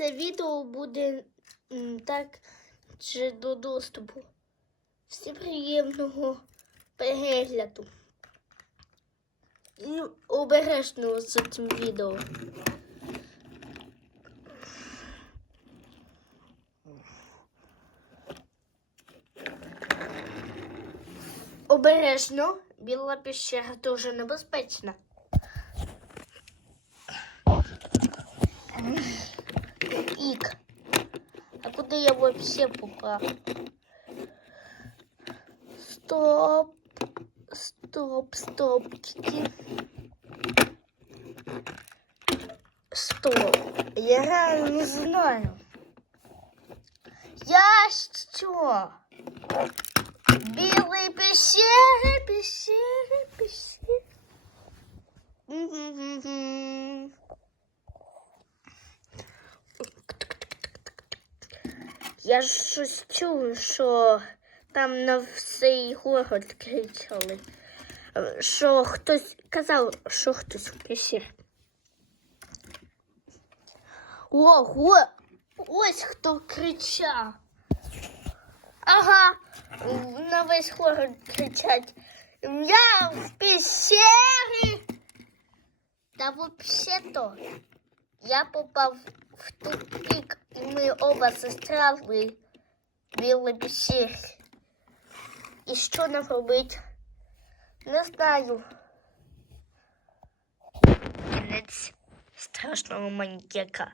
це відео буде так чи до доступу. Всім приємного перегляду. І обережного з цим відео. Обережно, біла піщера дуже небезпечна. А куди я вообще попав? Стоп. Стоп, стопчики. Стоп. Я реально не знаю. Я що? Білий пещери, пещери, пещери. Я ж щось чув, що там на всій город кричали. Е, Що хтось казав, що хтось в пещері. Ого! Ось хто кричав. Ага, на весь город кричать. Я в пещері. Та взагалі-то я попав в тупик, і ми оба застряли в білій пещері. І що нам робити? Не знаю. Кінець страшного маньяка.